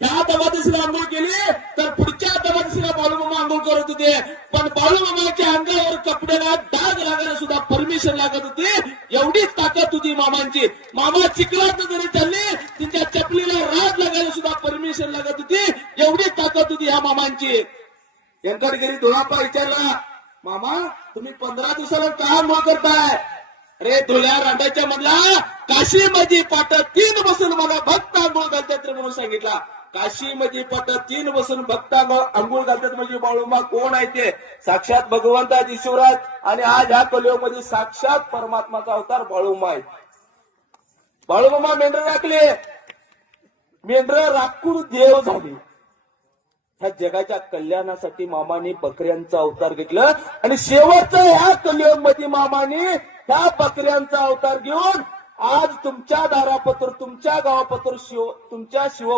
ह्या दबादशीला आंघोळ केली तर पुढच्या दबादशीला बाळूमामा आंघोळ करत होते. पण बाळूमामाच्या अंगावर कपड्याला डाग लागायला सुद्धा परमिशन लागत होती. एवढी ताकद होती मामांची. मामा चिखलात जरी चालले तिच्या चपलीला राज लागायला सुद्धा परमिशन लागत होती. एवढी ताकद होती ह्या मामांची. व्यंकटगिरी धुळापा विचारला, मामा तुम्ही 15 दिवसाला का आंघोळ करताय? अरे धुळ्या रांडाच्या मधला काशीमध्ये पाट 3 बसून मला भक्त आंघोळ घालतात म्हणून सांगितला. काशीमध्ये पाट 3 बसून भक्त आंघोळ घालतात म्हणजे बाळूमा कोण आहे ते? साक्षात भगवंत ईश्वराज. आणि आज ह्या कलियुगामध्ये साक्षात परमात्माचा अवतार बाळूमा आहे. बाळूमामा मेंढर राखले, मेंढर राखून देव झाले. ह्या जगाच्या कल्याणासाठी मामाने बकऱ्यांचा अवतार घेतलं आणि शेवटचं ह्या कलियुगमध्ये मामाने ह्या बकऱ्यांचा अवतार घेऊन आज तुमच्या दारापत्र, तुमच्या गावापत्र, तुमच्या शिव